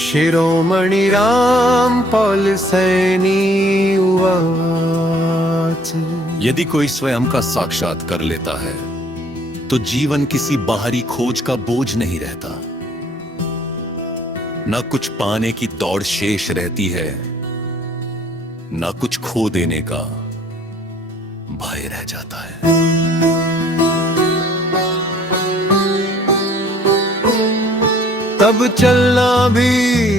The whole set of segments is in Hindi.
शिरोमणि रामपाल सैनी उवाच। यदि कोई स्वयं का साक्षात कर लेता है तो जीवन किसी बाहरी खोज का बोझ नहीं रहता, न कुछ पाने की दौड़ शेष रहती है, न कुछ खो देने का भय रह जाता है। तब चलना भी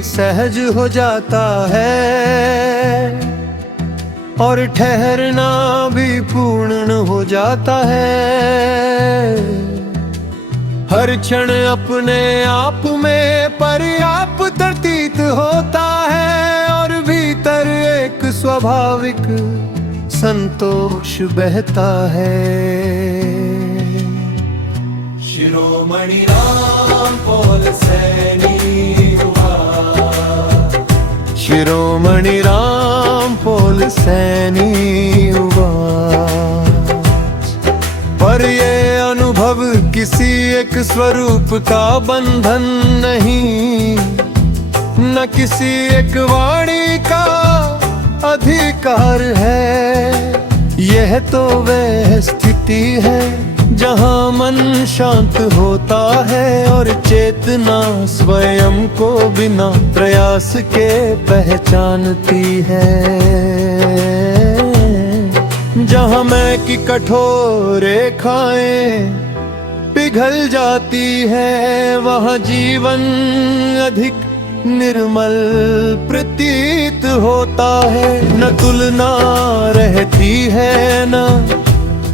सहज हो जाता है और ठहरना भी पूर्ण हो जाता है। हर क्षण अपने आप में पर्याप्त प्रतीत होता है और भीतर एक स्वाभाविक संतोष बहता है। शिरोमणि रामपाल सैनी उवाच। शिरोमणि रामपाल सैनी उवाच। पर ये अनुभव किसी एक स्वरूप का बंधन नहीं, न किसी एक वाणी का अधिकार है। यह तो वह स्थिति है जहाँ मन शांत होता है और चेतना स्वयं को बिना प्रयास के पहचानती है। जहाँ मैं की कठोर रेखाएं पिघल जाती है, वहाँ जीवन अधिक निर्मल प्रतीत होता है। न तुलना रहती है न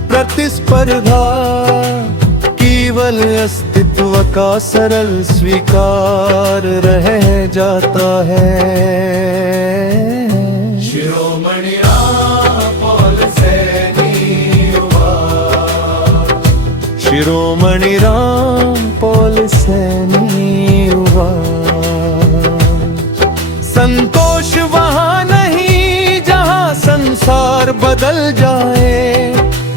प्रतिस्पर्धा, केवल अस्तित्व का सरल स्वीकार रह जाता है। शिरोमणि रामपाल सैनी उवाच। शिरोमणि रामपाल सैनी उवाच। संतोष वहाँ नहीं जहाँ संसार बदल जाए,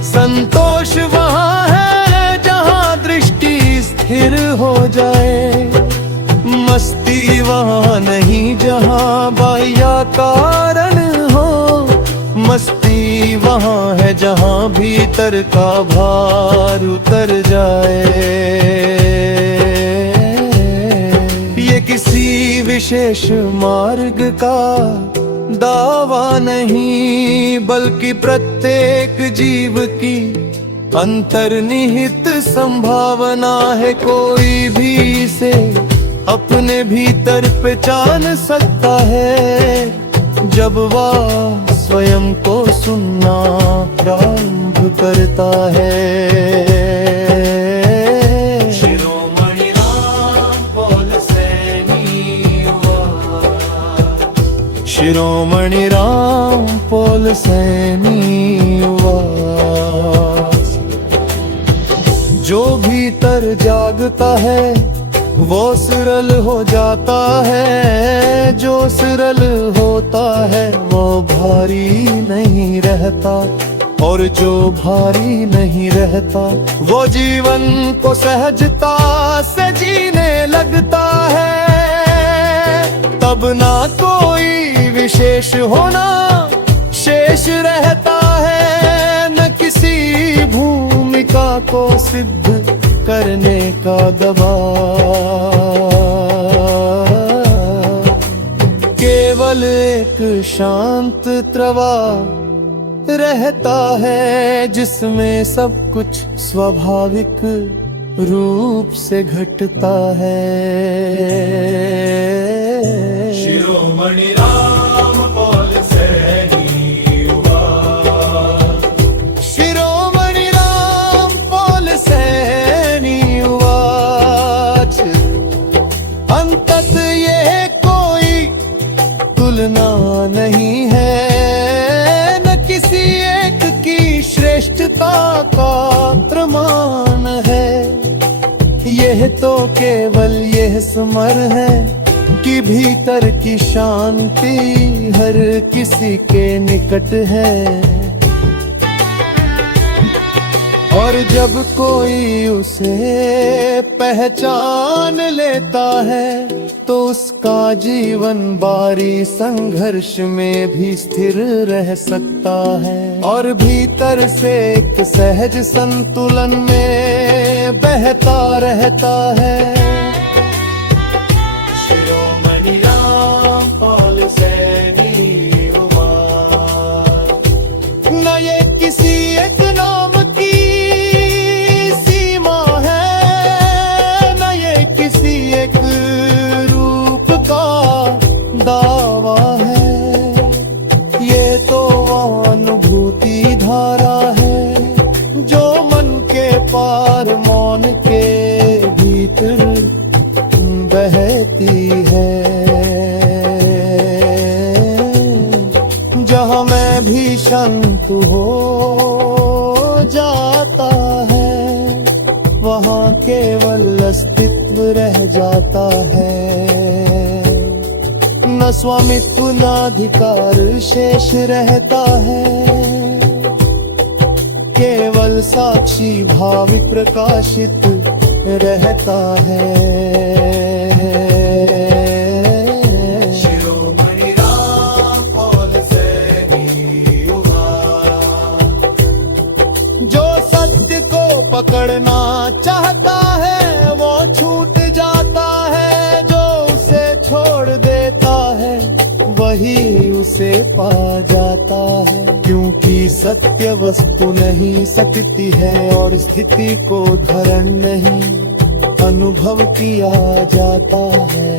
संतोष वहाँ है जहाँ दृष्टि स्थिर हो जाए। मस्ती वहाँ नहीं जहाँ बाह्य कारण हो, मस्ती वहाँ है जहाँ भीतर का भार उतर जाए। ये किसी विशेष मार्ग का दावा नहीं, बल्कि प्रत्येक जीव की अंतर्निहित संभावना है। कोई भी इसे अपने भीतर पहचान सकता है जब वह स्वयं को सुनना प्रारंभ करता है। शिरोमणि रामपाल सैनी उवाच। शिरोमणि रामपाल सैनी उवाच। जो भीतर जागता है वो सरल हो जाता है, जो सरल होता है वो भारी नहीं रहता, और जो भारी नहीं रहता वो जीवन को सहजता से जीने लगता है। तब ना कोई विशेष होना शेष रहता है, न किसी भूमिका को सिद्ध करने का दबाव। केवल एक शांत प्रवाह रहता है जिसमें सब कुछ स्वाभाविक रूप से घटता है। शिरोमणि रामपाल सैनी उवाच। शिरोमणि रामपाल सैनी उवाच। अंतत ये कोई तुलना नहीं है, न किसी एक की श्रेष्ठता का प्रमाण है। यह तो केवल यह स्मर है कि भीतर की शांति हर किसी के निकट है, और जब कोई उसे पहचान लेता है तो उसका जीवन बारी संघर्ष में भी स्थिर रह सकता है और भीतर से एक सहज संतुलन में बहता रहता है। शिरोमणि रामपाल सैनी उमार। न ये किसी एक नाम की सीमा है, न ये किसी एक रूप का दावा है, ये तो अनुभूति धारा है जो मन के पार मौन के भीतर बहती है। जहाँ मैं भी शांत हो जाता है वहाँ केवल अस्तित्व रह जाता है। न स्वामित्व न अधिकार शेष रहता है, केवल साक्षी भावी प्रकाशित रहता है। शिरोमणि रामपाल सैनी उमार। जो सत्य को पकड़ना चाहता है वो छूट जाता है, जो उसे छोड़ देता है वही उसे पा जाता है। क्योंकि सत्य वस्तु नहीं सकती है और स्थिति को धरण नहीं अनुभव किया जाता है।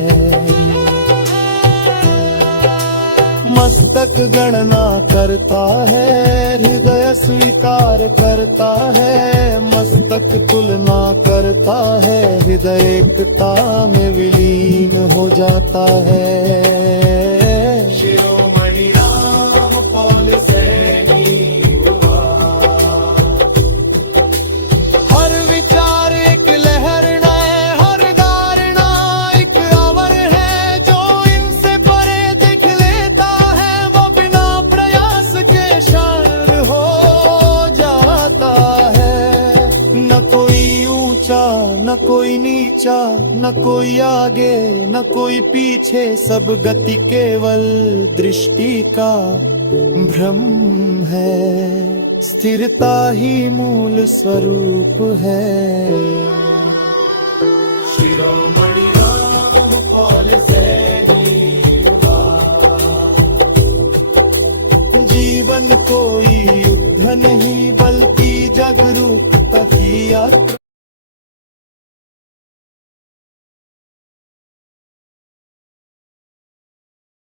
मस्तक गणना करता है, हृदय स्वीकार करता है, मस्तक तुलना करता है, हृदय एकता में विलीन हो जाता है। शिरोमणि रामपाल सैनी उमार। हर विचार एक लहर है, हर धारणा एक आवर है, जो इनसे परे दिख लेता है वो बिना प्रयास के शांत हो जाता है। न कोई ऊंचा न कोई नीचा, न कोई आगे न कोई पीछे, सब गति केवल दृष्टि का भ्रम है। स्थिरता ही मूल स्वरूप है। शिरोमणि रामपाल सैनी उमार। जीवन कोई युद्ध नहीं बल्कि जागरूकता की यात्रा।